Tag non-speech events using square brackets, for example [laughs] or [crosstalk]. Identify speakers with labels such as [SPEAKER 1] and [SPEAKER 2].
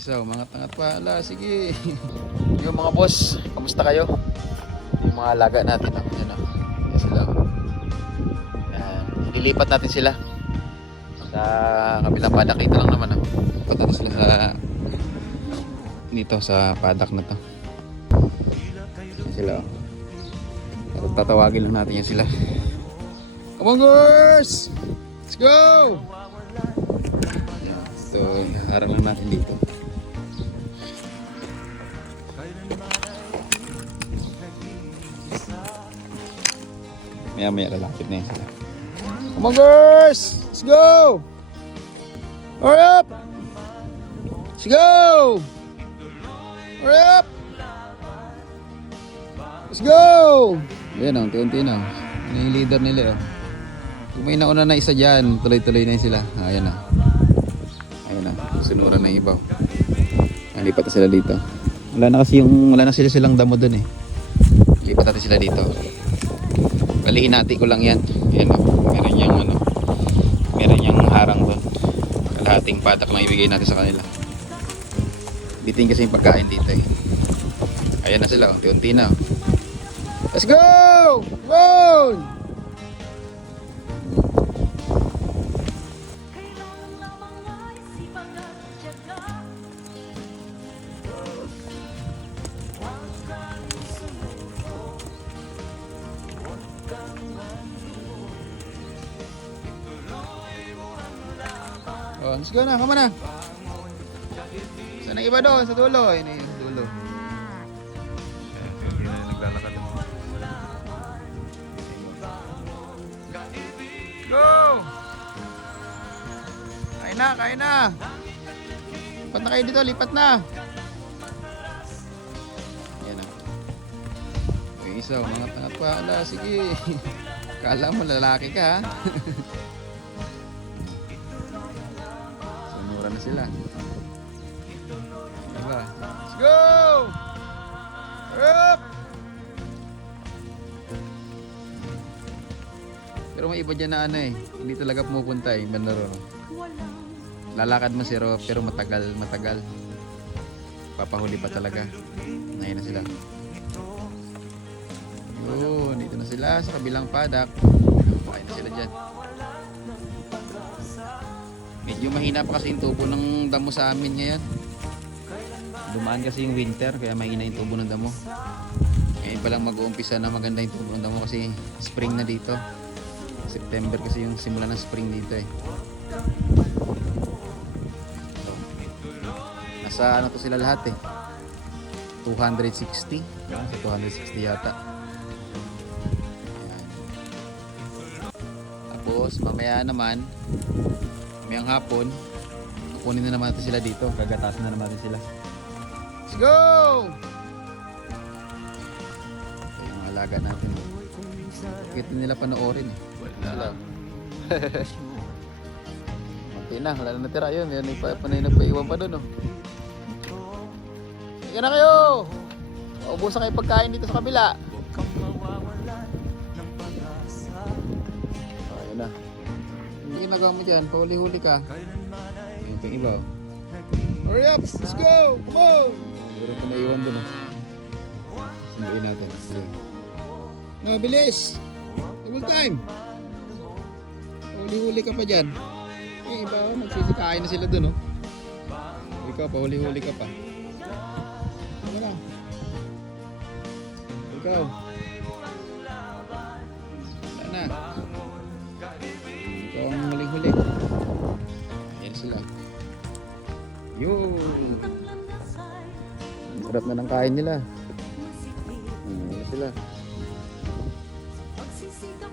[SPEAKER 1] isa, umangat-angat pa. Ala, sige. yung mga boss, kamusta kayo? Yung mga alaga natin, oh. Yan, oh. Yan sila, oh. Yan. Ililipat natin sila. Sa kabilang padak. Ito lang naman, oh. Lipat natin sila sa dito sa padak na to. Yan sila, oh. Tatawagin lang natin yan sila. Come on, girls! Let's go! So, harang lang natin dito. Maya maya lalapit na yun sila. Come on, girls! Let's go! Hurry up! Let's go! Hurry up! Let's go! Ayan o, unti-unti na. Ano yung leader nila oh. Kung may nauna na isa dyan, tuloy-tuloy na sila. Ayan na. Ayan na. Sunuran na ibaw. Nalipat na sila dito. Wala na kasi yung, wala na sila silang damo dun eh. Lipat natin sila dito. Balihin natin ko lang yan. Ayan o. Meron yung ano. Meron yung harang dun. Kalahating patak lang ibigay natin sa kanila. Bitin kasi yung pagkain dito eh. Ayan na sila. Unti-unti na. oh. Let's go! Go! Oh, let's na. On na. Saan ang iba doon? Sa dulo. Ayun na yung dulo. Go! Kain na, kain na. Lipat na kayo dito, lipat na. Yan na. Yung isa, umangat-angat pa. Ala, sige. [laughs] Kala mo lalaki ka ha. [laughs] Sila. Diba? Let's go! Up! Pero may iba dyan na ano eh. Hindi talaga pumupunta eh. Banda ron. Lalakad mo si Ro, pero matagal, matagal. Papahuli pa talaga. Ngayon na sila. Yun, dito na sila sa kabilang padak. Kain na sila dyan. Medyo mahina pa kasi yung tubo ng damo sa amin ngayon. Dumaan kasi yung winter kaya mahina yung tubo ng damo. Ngayon pa lang mag-uumpisa na maganda yung tubo ng damo kasi spring na dito. September kasi yung simula ng spring dito eh. So, nasa ano to sila lahat eh. 260. Nasa 260 yata. Tapos mamaya naman Mamayang hapon, kukunin na naman natin sila dito. Gagatasan na naman natin sila. Let's go! Ito yung alaga natin. Din nila panoorin eh. Wala. [laughs] Kunti na, wala na natira yun. Meron pa, panay nagpaiwan pa doon oh. Sige na kayo! Maubusan kayo pagkain dito sa kabila. Oh, ayun na. Ginagawa mo dyan, pahuli-huli ka. Pa yung iba oh. Hurry up! Let's go! Come on! Meron pa naiwan dun oh. Sunduin natin. Sige. No, bilis! Double time! Huli-huli ka pa dyan. Eh, iba oh, magsisikain na sila dun oh. Ikaw, pahuli-huli ka pa. Ano na? Ikaw. Yun! sarap na ng kain nila. Yan sila.
[SPEAKER 2] Pagsisikap